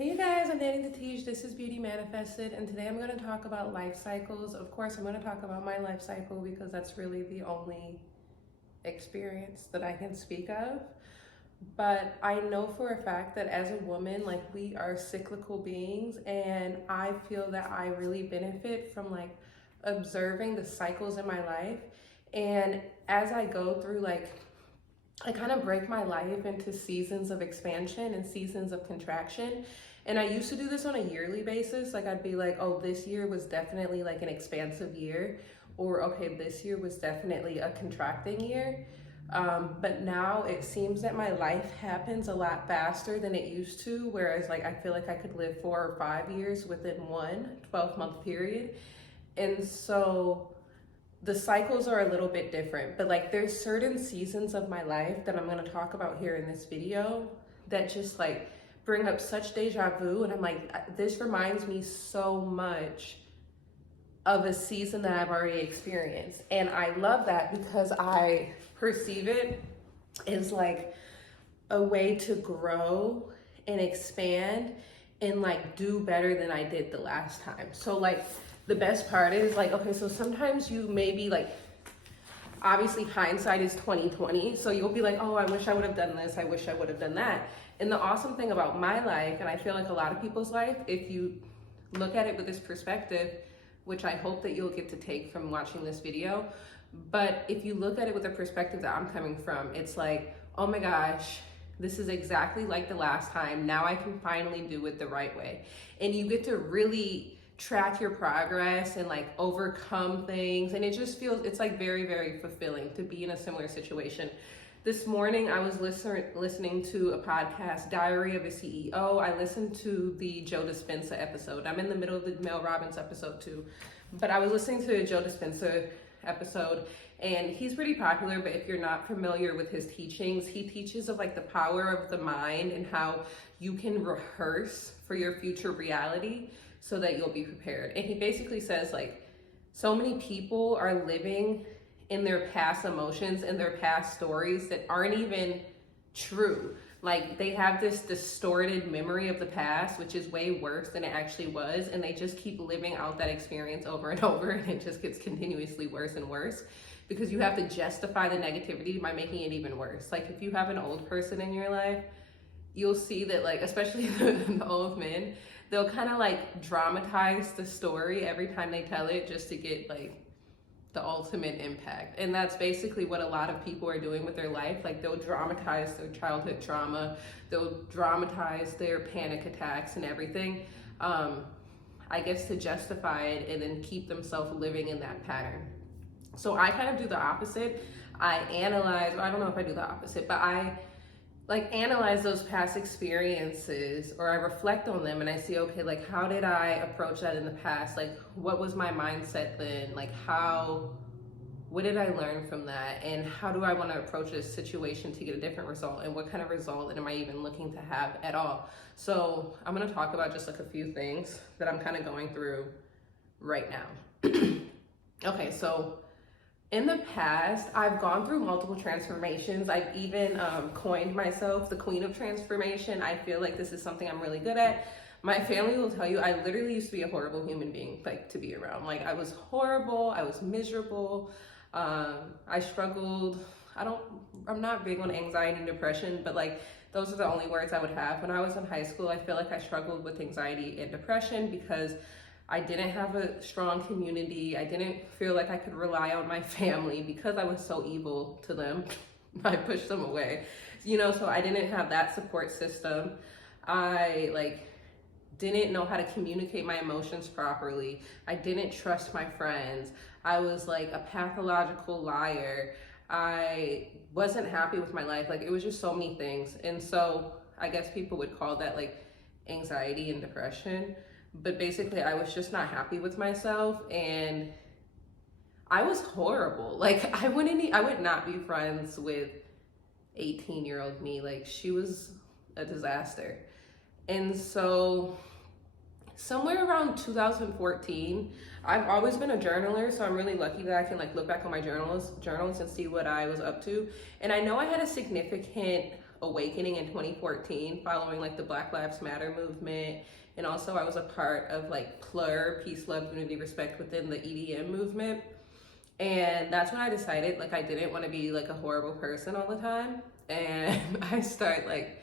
Hey you guys, I'm Danny the Teach. This is Beauty Manifested, and today I'm going to talk about life cycles. Of course, I'm going to talk about my life cycle because that's really the only experience that I can speak of. But I know for a fact that as a woman, we are cyclical beings, and I feel that I really benefit from observing the cycles in my life. And as I go through I kind of break my life into seasons of expansion and seasons of contraction. And I used to do this on a yearly basis. I'd be like, oh, this year was definitely an expansive year, or okay, this year was definitely a contracting year. But now it seems that my life happens a lot faster than it used to. Whereas I feel like I could live 4 or 5 years within one 12-month period. And so the cycles are a little bit different, but there's certain seasons of my life that I'm going to talk about here in this video that just bring up such deja vu. And I'm this reminds me so much of a season that I've already experienced. And I love that because I perceive it as a way to grow and expand and do better than I did the last time. So the best part is okay, so sometimes you maybe obviously hindsight is 2020. So you'll be oh, I wish I would have done this. I wish I would have done that. And the awesome thing about my life, and I feel a lot of people's life, if you look at it with this perspective, which I hope that you'll get to take from watching this video. But if you look at it with the perspective that I'm coming from, it's oh my gosh, this is exactly like the last time. Now I can finally do it the right way. And you get to really track your progress and overcome things, and it just feels it's very, very fulfilling to be in a similar situation. This morning I was listening to a podcast, Diary of a CEO. I listened to the Joe Dispenza episode. I'm in the middle of the Mel Robbins episode too, but I was listening to a Joe Dispenza episode, and he's pretty popular. But if you're not familiar with his teachings, he teaches of the power of the mind and how you can rehearse for your future reality so that you'll be prepared. And he basically says so many people are living in their past emotions and their past stories that aren't even true. They have this distorted memory of the past, which is way worse than it actually was. And they just keep living out that experience over and over. And it just gets continuously worse and worse because you have to justify the negativity by making it even worse. If you have an old person in your life, you'll see that especially the old men, they'll kind of dramatize the story every time they tell it just to get the ultimate impact. And that's basically what a lot of people are doing with their life. They'll dramatize their childhood trauma, they'll dramatize their panic attacks and everything, I guess to justify it and then keep themselves living in that pattern. So I kind of do the opposite. I analyze, or I don't know if I do the opposite, but I analyze those past experiences, or I reflect on them and I see, okay, how did I approach that in the past? What was my mindset then? What did I learn from that? And how do I want to approach this situation to get a different result? And what kind of result am I even looking to have at all? So I'm going to talk about just a few things that I'm kind of going through right now. Okay, so in the past, I've gone through multiple transformations. I've even coined myself the Queen of Transformation. I feel this is something I'm really good at. My family will tell you I literally used to be a horrible human being, to be around. I was horrible. I was miserable. I struggled. I'm not big on anxiety and depression, but those are the only words I would have. When I was in high school, I feel I struggled with anxiety and depression because I didn't have a strong community. I didn't feel I could rely on my family because I was so evil to them. I pushed them away, so I didn't have that support system. I didn't know how to communicate my emotions properly. I didn't trust my friends. I was a pathological liar. I wasn't happy with my life. It was just so many things. And so I guess people would call that anxiety and depression. But basically I was just not happy with myself, and I was horrible. I would not be friends with 18-year-old me. She was a disaster. And so somewhere around 2014, I've always been a journaler, so I'm really lucky that I can look back on my journals and see what I was up to. And I know I had a significant awakening in 2014 following like the Black Lives Matter movement. And also I was a part of like PLUR, Peace, Love, Unity, Respect, within the EDM movement. And that's when I decided like I didn't want to be like a horrible person all the time. And I start like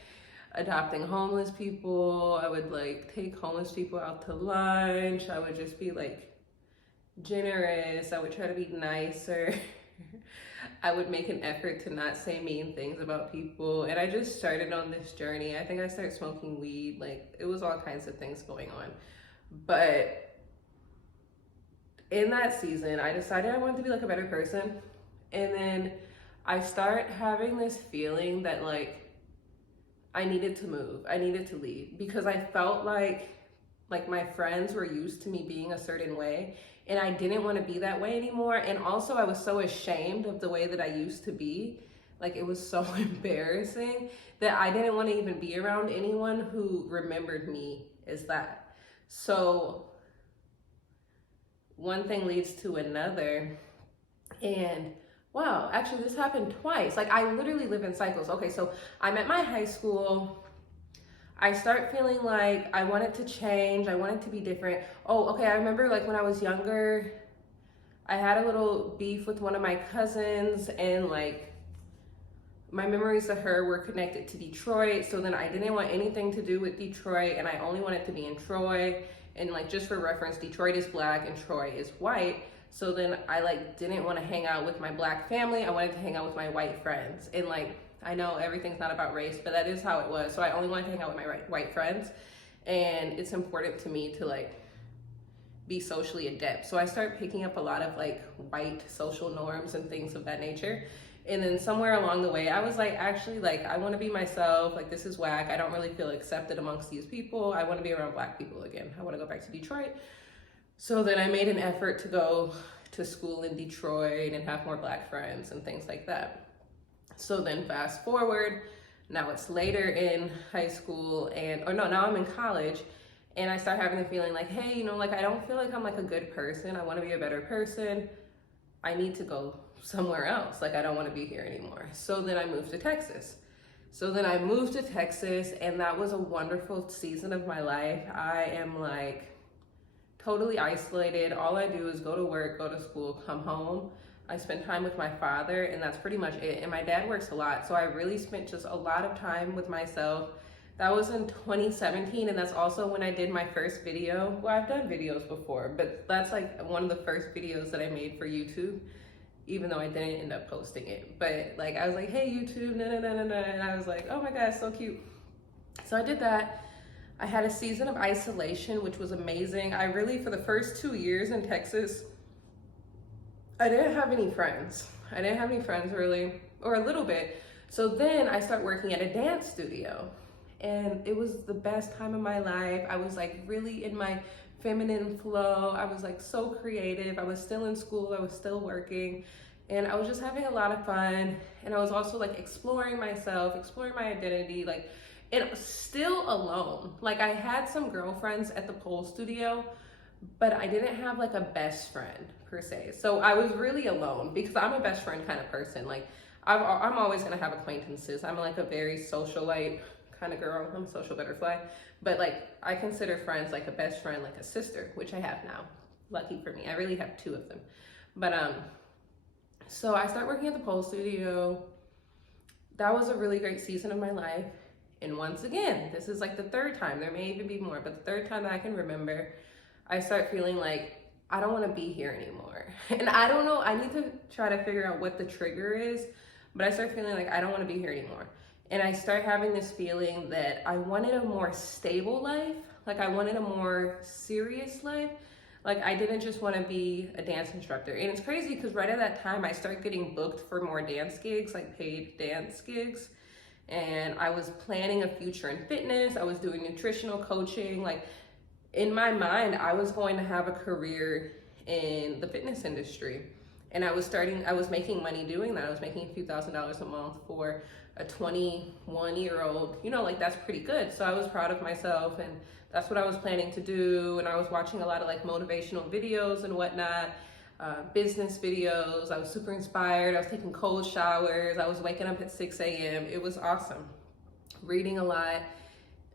adopting homeless people. I would like take homeless people out to lunch. I would just be like generous. I would try to be nicer. I would make an effort to not say mean things about people. And I just started on this journey. I think I started smoking weed. Like, it was all kinds of things going on. But in that season, I decided I wanted to be like a better person. And then I start having this feeling that like I needed to move. I needed to leave because I felt like my friends were used to me being a certain way, and I didn't want to be that way anymore. And also I was so ashamed of the way that I used to be. Like, it was so embarrassing that I didn't want to even be around anyone who remembered me as that. So one thing leads to another, and wow, actually this happened twice. Like, I literally live in cycles. Okay, so I'm at my high school. I start feeling like I wanted to change. I wanted to be different. Oh, okay, I remember like when I was younger, I had a little beef with one of my cousins, and like my memories of her were connected to Detroit. So then I didn't want anything to do with Detroit, and I only wanted to be in Troy. And like, just for reference, Detroit is Black and Troy is white. So then I like didn't want to hang out with my Black family. I wanted to hang out with my white friends. And like, I know everything's not about race, but that is how it was. So I only wanted to hang out with my white friends. And it's important to me to like be socially adept. So I start picking up a lot of like white social norms and things of that nature. And then somewhere along the way, I was like, actually, like, I want to be myself. Like, this is whack. I don't really feel accepted amongst these people. I want to be around Black people again. I want to go back to Detroit. So then I made an effort to go to school in Detroit and have more Black friends and things like that. So then fast forward, now it's later in high school, now I'm in college, and I start having the feeling like, hey, like, I don't feel like I'm like a good person. I want to be a better person. I need to go somewhere else. Like, I don't want to be here anymore. So then I moved to Texas. And that was a wonderful season of my life. I am like totally isolated. All I do is go to work, go to school, come home. I spend time with my father, and that's pretty much it. And my dad works a lot, so I really spent just a lot of time with myself. That was in 2017, and that's also when I did my first video. Well, I've done videos before, but that's like one of the first videos that I made for YouTube, even though I didn't end up posting it. But like, I was like, hey YouTube, and I was like, oh my God, so cute. So I did that. I had a season of isolation, which was amazing. I really, for the first 2 years in Texas, I didn't have any friends. I didn't have any friends really, or a little bit. So then I started working at a dance studio, and it was the best time of my life. I was like really in my feminine flow. I was like so creative. I was still in school. I was still working, and I was just having a lot of fun. And I was also like exploring myself, exploring my identity, like, and still alone. Like, I had some girlfriends at the pole studio, but I didn't have like a best friend per se. So I was really alone because I'm a best friend kind of person. Like, I'm always gonna have acquaintances. I'm like a very socialite kind of girl. I'm a social butterfly. But like, I consider friends like a best friend, like a sister, which I have now. Lucky for me, I really have 2 of them. But so I started working at the pole studio. That was a really great season of my life. And once again, this is like the 3rd time, there may even be more, but the 3rd time that I can remember, I start feeling like I don't want to be here anymore. And I don't know, I need to try to figure out what the trigger is, but I start feeling like I don't want to be here anymore. And I start having this feeling that I wanted a more stable life. Like, I wanted a more serious life. Like, I didn't just want to be a dance instructor. And it's crazy because right at that time, I started getting booked for more dance gigs, like paid dance gigs. And I was planning a future in fitness. I was doing nutritional coaching. Like, in my mind, I was going to have a career in the fitness industry. And I was making money doing that. I was making a few $1,000s a month for a 21-year-old, like, that's pretty good. So I was proud of myself, and that's what I was planning to do. And I was watching a lot of like motivational videos and whatnot, business videos. I was super inspired. I was taking cold showers. I was waking up at 6 a.m. It was awesome. reading a lot.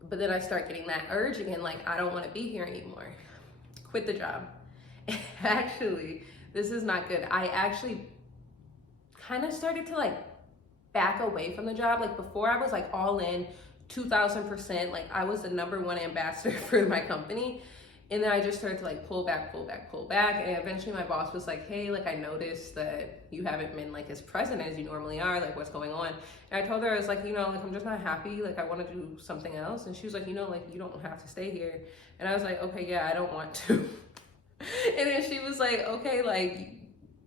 But then I start getting that urge again, like, I don't want to be here anymore. Quit the job. Actually, this is not good. I actually kind of started to like back away from the job. Like before I was like all in 2000%, like I was the #1 ambassador for my company. And then I just started to like pull back. And eventually my boss was like, hey, like I noticed that you haven't been like as present as you normally are, like what's going on? And I told her, I was like, you know, like I'm just not happy, like I want to do something else. And she was like, you know, like you don't have to stay here. And I was like, okay, yeah, I don't want to. And then she was like, okay, like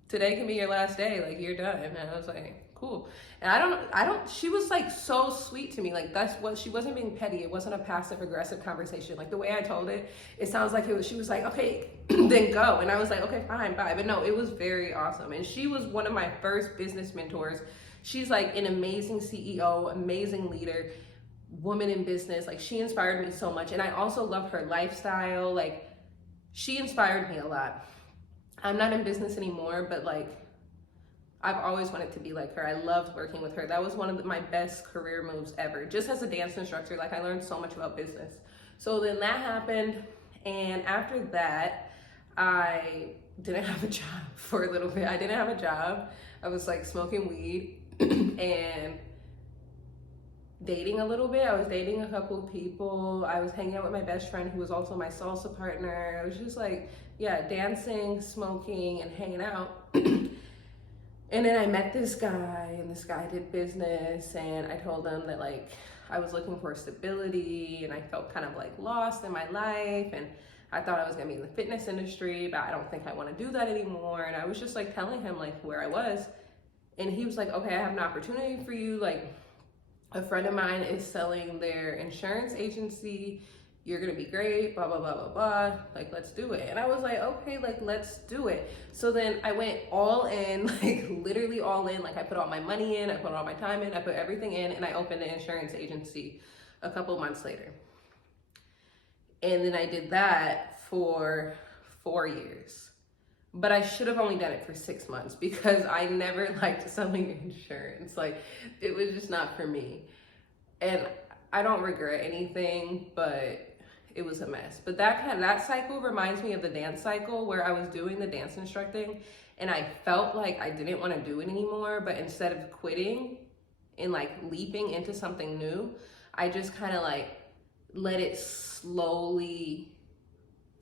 today can be your last day, like you're done. And I was like, cool. And I don't, she was like so sweet to me. Like that's what, she wasn't being petty. It wasn't a passive aggressive conversation. Like the way I told it, it sounds like it was, she was like, okay, then go. And I was like, okay, fine, bye. But no, it was very awesome. And she was one of my first business mentors. She's like an amazing CEO, amazing leader, woman in business. Like she inspired me so much. And I also love her lifestyle. Like she inspired me a lot. I'm not in business anymore, but like I've always wanted to be like her. I loved working with her. That was one of my best career moves ever. Just as a dance instructor, like I learned so much about business. So then that happened. And after that, I didn't have a job for a little bit. I didn't have a job. I was like smoking weed and dating a little bit. I was dating a couple of people. I was hanging out with my best friend who was also my salsa partner. I was just like, yeah, dancing, smoking, and hanging out. And then I met this guy, and this guy did business, and I told him that like I was looking for stability, and I felt kind of like lost in my life, and I thought I was gonna be in the fitness industry, but I don't think I want to do that anymore. And I was just like telling him like where I was, and he was like, okay, I have an opportunity for you. Like a friend of mine is selling their insurance agency. You're gonna be great, blah, blah, blah, blah, blah. Like, let's do it. And I was like, okay, like, let's do it. So then I went all in, like literally all in. Like I put all my money in, I put all my time in, I put everything in, and I opened an insurance agency a couple months later. And then I did that for 4 years. But I should have only done it for 6 months because I never liked selling insurance. Like, it was just not for me. And I don't regret anything, but it was a mess. But that cycle reminds me of the dance cycle where I was doing the dance instructing and I felt like I didn't want to do it anymore, but instead of quitting and like leaping into something new, I just kind of like let it slowly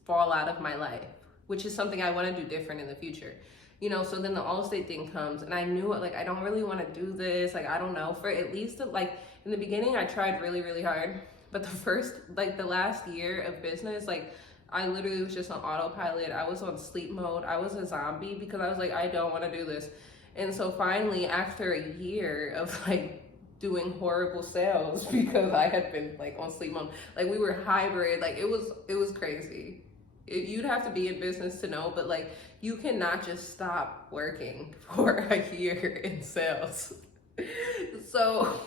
fall out of my life, which is something I want to do different in the future. You know, so then the Allstate thing comes and I knew like I don't really want to do this. Like I don't know, for at least like in the beginning I tried really, really hard. But the last year of business, like I literally was just on autopilot. I was on sleep mode. I was a zombie because I was like, I don't want to do this. And so finally, after a year of like doing horrible sales because I had been like on sleep mode, like we were hybrid, like it was crazy. You'd have to be in business to know, but like you cannot just stop working for a year in sales. So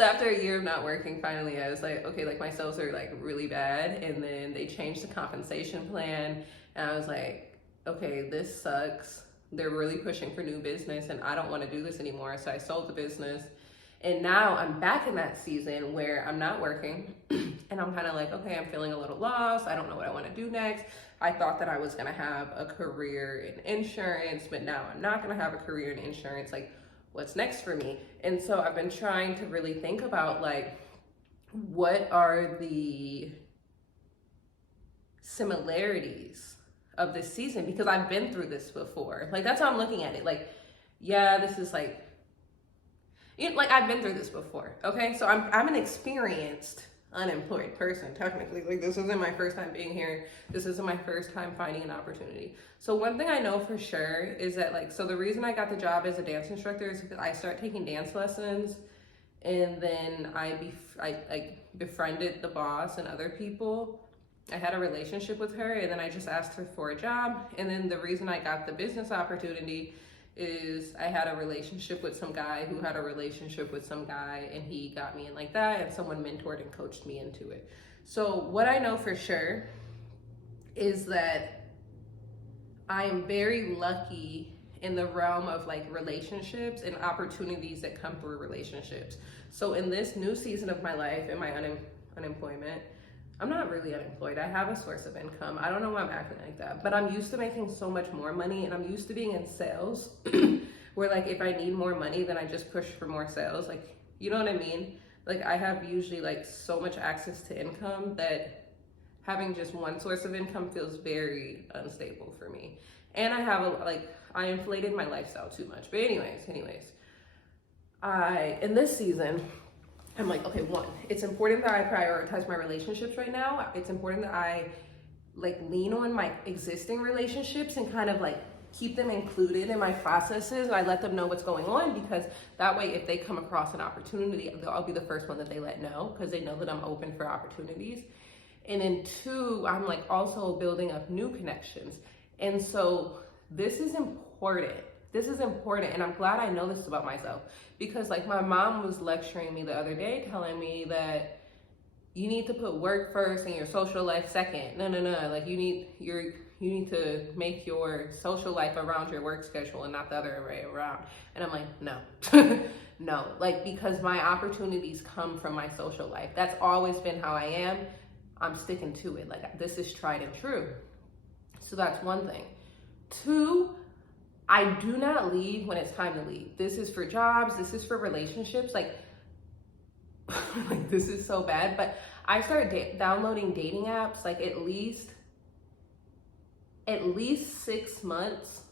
after a year of not working, finally I was like, okay, like my sales are like really bad. And then they changed the compensation plan. And I was like, okay, this sucks. They're really pushing for new business and I don't want to do this anymore. So I sold the business. And now I'm back in that season where I'm not working and I'm kind of like, okay, I'm feeling a little lost. I don't know what I want to do next. I thought that I was going to have a career in insurance, but now I'm not going to have a career in insurance. Like, what's next for me? And so I've been trying to really think about like, what are the similarities of this season? Because I've been through this before. Like, that's how I'm looking at it. Like, yeah, this is like, like I've been through this before. Okay. So I'm an experienced unemployed person, technically. Like this isn't my first time being here. This isn't my first time finding an opportunity. So one thing I know for sure is that like, so the reason I got the job as a dance instructor is because I started taking dance lessons and then I like befriended the boss and other people. I had a relationship with her and then I just asked her for a job. And then the reason I got the business opportunity is I had a relationship with some guy who had a relationship with some guy and he got me in like that and someone mentored and coached me into it. So what I know for sure is that I am very lucky in the realm of like relationships and opportunities that come through relationships. So in this new season of my life, in my unemployment, I'm not really unemployed. I have a source of income. I don't know why I'm acting like that, but I'm used to making so much more money, and I'm used to being in sales where like if I need more money, then I just push for more sales. Like, you know what I mean? Like I have usually like so much access to income that having just one source of income feels very unstable for me. And I have I inflated my lifestyle too much. But anyways, in this season, I'm like, okay, one, it's important that I prioritize my relationships right now. It's important that I like lean on my existing relationships and kind of like keep them included in my processes, and I let them know what's going on, because that way if they come across an opportunity, I'll be the first one that they let know, because they know that I'm open for opportunities. And then two, I'm like also building up new connections. And so this is important. This is important, and I'm glad I know this about myself, because like my mom was lecturing me the other day, telling me that you need to put work first and your social life second. No, like you need to make your social life around your work schedule and not the other way around. And I'm like, no. No, like, because my opportunities come from my social life. That's always been how I am. I'm sticking to it. Like, this is tried and true. So that's one thing. Two, I do not leave when it's time to leave. This is for jobs. This is for relationships. Like, like this is so bad. But I started downloading dating apps like at least 6 months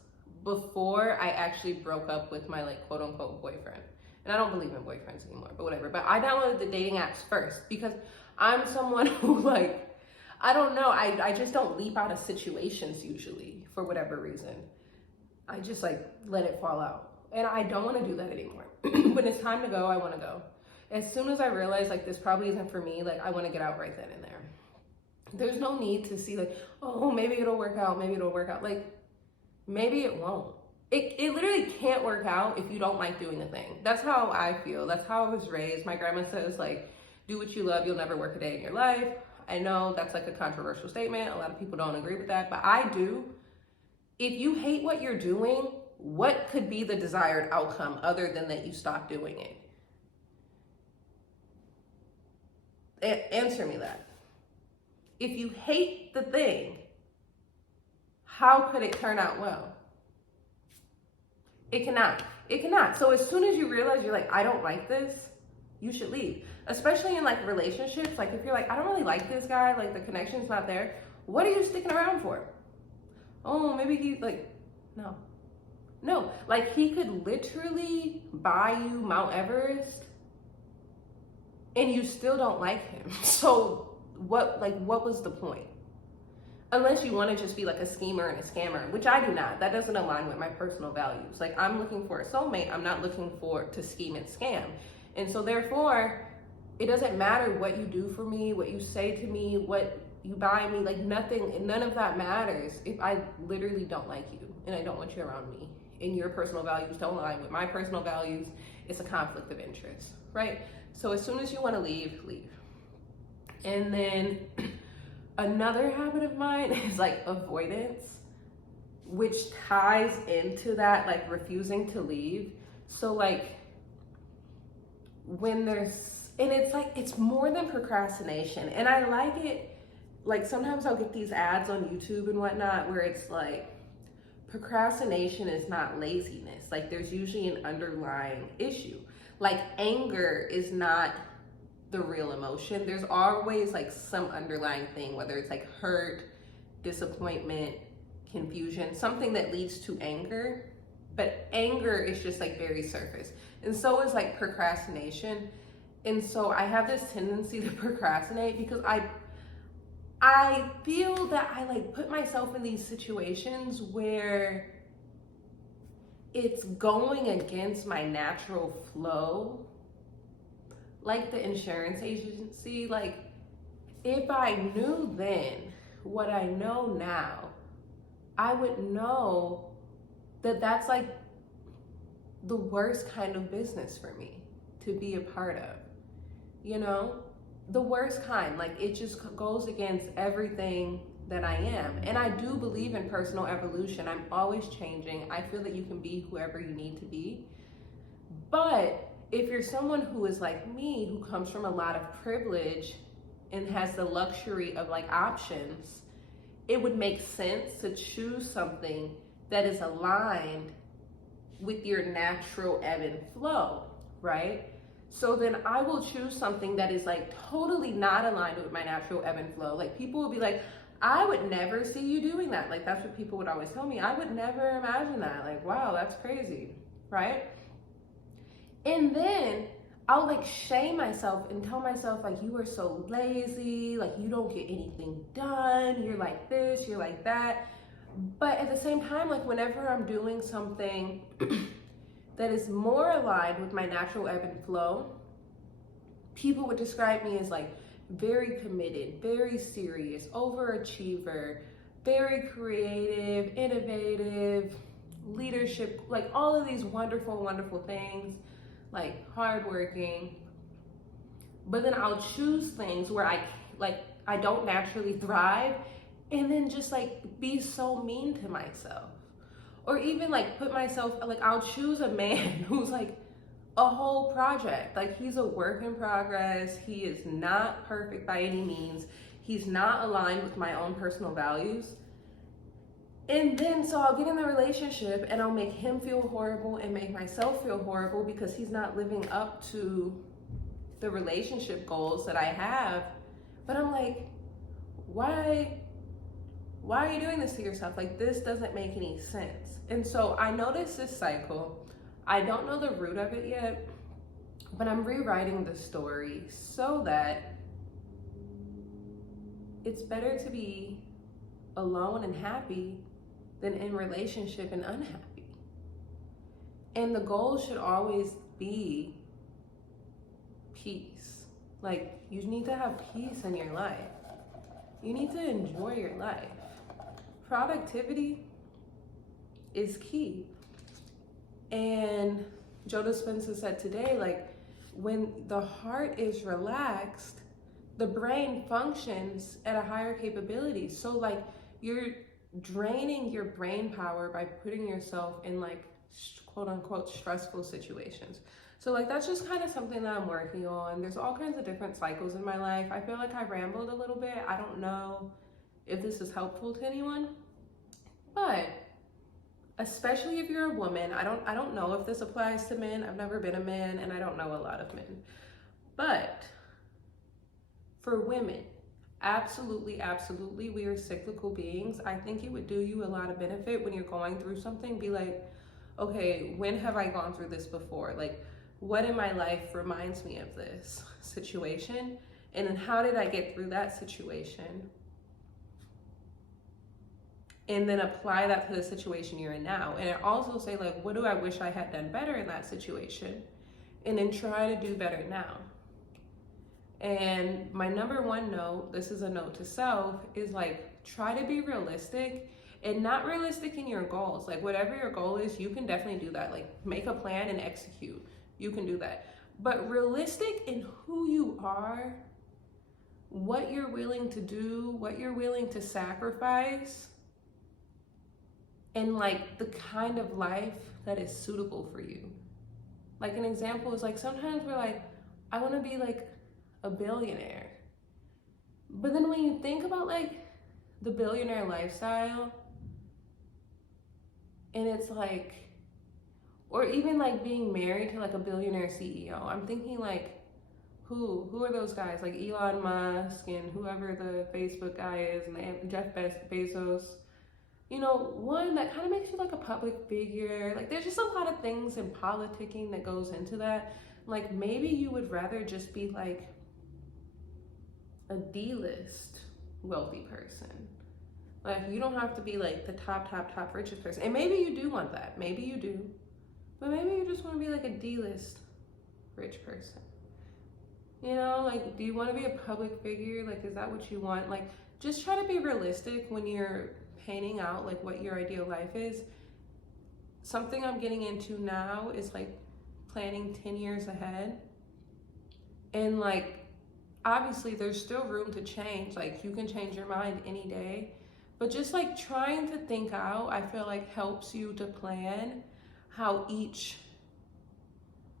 before I actually broke up with my like quote unquote boyfriend. And I don't believe in boyfriends anymore, but whatever. But I downloaded the dating apps first because I'm someone who like, I don't know, I just don't leap out of situations usually for whatever reason. I just like let it fall out. And I don't want to do that anymore. When it's time to go, I want to go. As soon as I realize like this probably isn't for me, like I want to get out right then and there. There's no need to see like, oh, maybe it'll work out, maybe it'll work out. Like, maybe it won't. It literally can't work out if you don't like doing the thing. That's how I feel. That's how I was raised. My grandma says like, do what you love, you'll never work a day in your life. I know that's like a controversial statement. A lot of people don't agree with that, but I do. If you hate what you're doing, what could be the desired outcome other than that you stop doing it? Answer me that. If you hate the thing, how could it turn out well? It cannot. It cannot. So as soon as you realize you're like, I don't like this, you should leave. Especially in like relationships. Like if you're like, I don't really like this guy, like the connection's not there. What are you sticking around for? Oh, maybe he like, no. No, like he could literally buy you Mount Everest and you still don't like him. So what was the point? Unless you want to just be like a schemer and a scammer, which I do not. That doesn't align with my personal values. Like I'm looking for a soulmate. I'm not looking to scheme and scam. And so therefore, it doesn't matter what you do for me, what you say to me, what you buy me, like none of that matters if I literally don't like you and I don't want you around me and your personal values don't align with my personal values. It's a conflict of interest, right? So as soon as you want to leave, leave. And then another habit of mine is like avoidance, which ties into that, like refusing to leave. So like when and it's like, it's more than procrastination. And I like it, like sometimes I'll get these ads on YouTube and whatnot where it's like, procrastination is not laziness. Like there's usually an underlying issue. Like anger is not the real emotion. There's always like some underlying thing, whether it's like hurt, disappointment, confusion, something that leads to anger. But anger is just like very surface. And so is like procrastination. And so I have this tendency to procrastinate because I feel that I like put myself in these situations where it's going against my natural flow. Like the insurance agency, like if I knew then what I know now, I would know that that's like the worst kind of business for me to be a part of, you know? The worst kind, like it just goes against everything that I am. And I do believe in personal evolution. I'm always changing. I feel that you can be whoever you need to be. But if you're someone who is like me, who comes from a lot of privilege and has the luxury of like options, it would make sense to choose something that is aligned with your natural ebb and flow, right? So then I will choose something that is like totally not aligned with my natural ebb and flow. Like people will be like, I would never see you doing that. Like that's what people would always tell me. I would never imagine that. Like, wow, that's crazy, right? And then I'll like shame myself and tell myself like, you are so lazy, like you don't get anything done, you're like this, you're like that. But at the same time, like whenever I'm doing something that is more aligned with my natural ebb and flow, people would describe me as like very committed, very serious, overachiever, very creative, innovative, leadership, like all of these wonderful, wonderful things, like hardworking. But then I'll choose things where I don't naturally thrive, and then just like be so mean to myself. Or even like put myself, like I'll choose a man who's like a whole project. Like he's a work in progress. He is not perfect by any means. He's not aligned with my own personal values. And then so I'll get in the relationship and I'll make him feel horrible and make myself feel horrible because he's not living up to the relationship goals that I have. But I'm like, why are you doing this to yourself? Like this doesn't make any sense. And so I noticed this cycle. I don't know the root of it yet, but I'm rewriting the story so that it's better to be alone and happy than in relationship and unhappy. And the goal should always be peace. Like you need to have peace in your life. You need to enjoy your life. Productivity is key. And Joe Dispenza said today, like when the heart is relaxed, the brain functions at a higher capability. So like you're draining your brain power by putting yourself in like quote unquote stressful situations. So like that's just kind of something that I'm working on. There's all kinds of different cycles in my life. I feel like I rambled a little bit. I don't know if this is helpful to anyone, but especially if you're a woman, I don't know if this applies to men. I've never been a man and I don't know a lot of men. But for women, absolutely, absolutely, we are cyclical beings. I think it would do you a lot of benefit when you're going through something. Be like, okay, when have I gone through this before? Like, what in my life reminds me of this situation? And then how did I get through that situation? And then apply that to the situation you're in now. And also say like, what do I wish I had done better in that situation? And then try to do better now. And my number one note, this is a note to self, is like, try to be realistic and not realistic in your goals. Like whatever your goal is, you can definitely do that. Like make a plan and execute. You can do that. But realistic in who you are, what you're willing to do, what you're willing to sacrifice, and like the kind of life that is suitable for you. Like an example is like sometimes we're like, I want to be like a billionaire. But then when you think about like the billionaire lifestyle, and it's like, or even like being married to like a billionaire CEO, I'm thinking like, who are those guys? Like Elon Musk and whoever the Facebook guy is, and Jeff Bezos. You know, one that kind of makes you like a public figure. Like there's just a lot of things in politicking that goes into that. Like maybe you would rather just be like a D-list wealthy person. Like you don't have to be like the top richest person. And maybe you do want that. Maybe you do. But maybe you just want to be like a D-list rich person. You know, like do you want to be a public figure? Like is that what you want? Like just try to be realistic when you're painting out like what your ideal life is. Something I'm getting into now is like planning 10 years ahead and like obviously there's still room to change. Like you can change your mind any day, but just like trying to think out, I feel like helps you to plan how each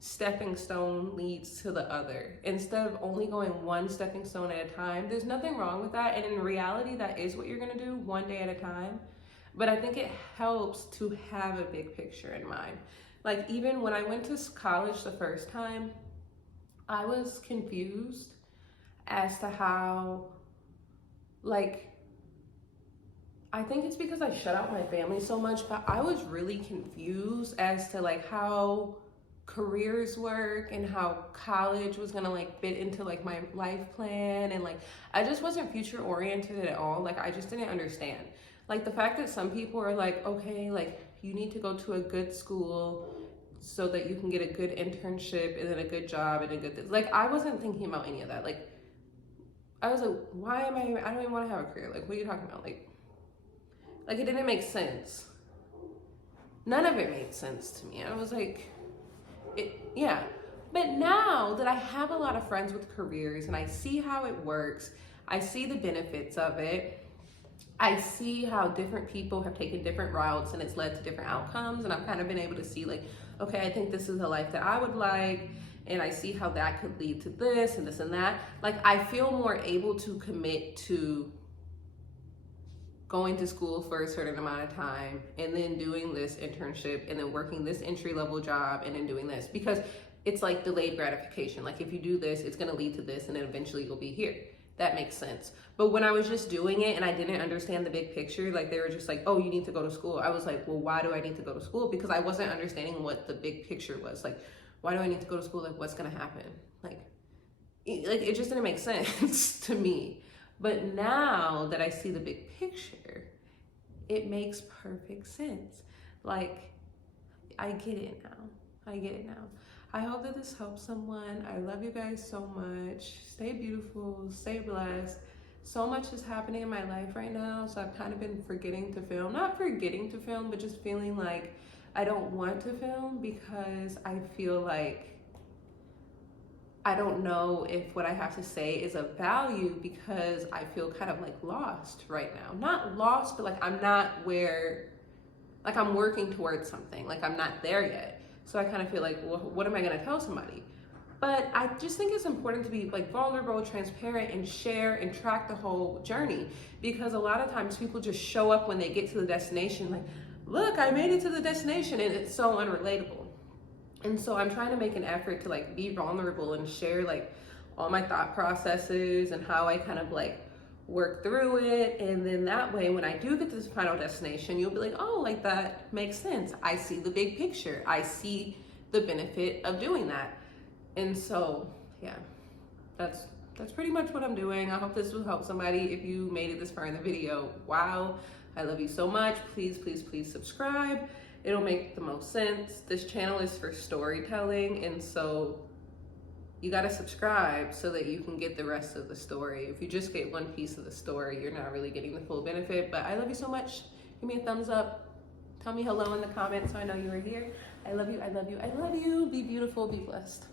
stepping stone leads to the other instead of only going one stepping stone at a time. There's nothing wrong with that, and in reality that is what you're going to do, one day at a time. But I think it helps to have a big picture in mind. Like even when I went to college the first time, I was confused as to how, like, I think it's because I shut out my family so much, but I was really confused as to like how careers work and how college was gonna like fit into like my life plan, and like I just wasn't future oriented at all. Like I just didn't understand. Like the fact that some people are like, okay, like you need to go to a good school so that you can get a good internship and then a good job and a good like I wasn't thinking about any of that. Like I was like, why am I don't even want to have a career. Like what are you talking about? Like it didn't make sense. None of it made sense to me. I was like, yeah. But now that I have a lot of friends with careers and I see how it works, I see the benefits of it. I see how different people have taken different routes and it's led to different outcomes. And I've kind of been able to see like, okay, I think this is a life that I would like. And I see how that could lead to this and this and that. Like I feel more able to commit to going to school for a certain amount of time and then doing this internship and then working this entry-level job and then doing this, because it's like delayed gratification. Like if you do this, it's going to lead to this and then eventually you'll be here. That makes sense. But when I was just doing it and I didn't understand the big picture, like they were just like, oh, you need to go to school. I was like, well, why do I need to go to school? Because I wasn't understanding what the big picture was. Like, why do I need to go to school? Like, what's going to happen? Like it just didn't make sense to me. But now that I see the big picture, it makes perfect sense. Like, I get it now. I get it now. I hope that this helps someone. I love you guys so much. Stay beautiful, stay blessed. So much is happening in my life right now, so I've kind of been forgetting to film. Not forgetting to film, but just feeling like I don't want to film because I feel like I don't know if what I have to say is of value, because I feel kind of like lost right now. Not lost, but like I'm not where, like I'm working towards something. Like I'm not there yet. So I kind of feel like, well, what am I going to tell somebody? But I just think it's important to be like vulnerable, transparent, and share and track the whole journey. Because a lot of times people just show up when they get to the destination like, look, I made it to the destination, and it's so unrelatable. And so I'm trying to make an effort to like be vulnerable and share like all my thought processes and how I kind of like work through it. And then that way, when I do get to this final destination, you'll be like, oh, like that makes sense. I see the big picture. I see the benefit of doing that. And so, yeah, that's pretty much what I'm doing. I hope this will help somebody. If you made it this far in the video, wow, I love you so much. Please, please, please subscribe. It'll make the most sense. This channel is for storytelling, and so you gotta subscribe so that you can get the rest of the story. If you just get one piece of the story, you're not really getting the full benefit. But I love you so much. Give me a thumbs up. Tell me hello in the comments so I know you were here. I love you, I love you, I love you. Be beautiful, be blessed.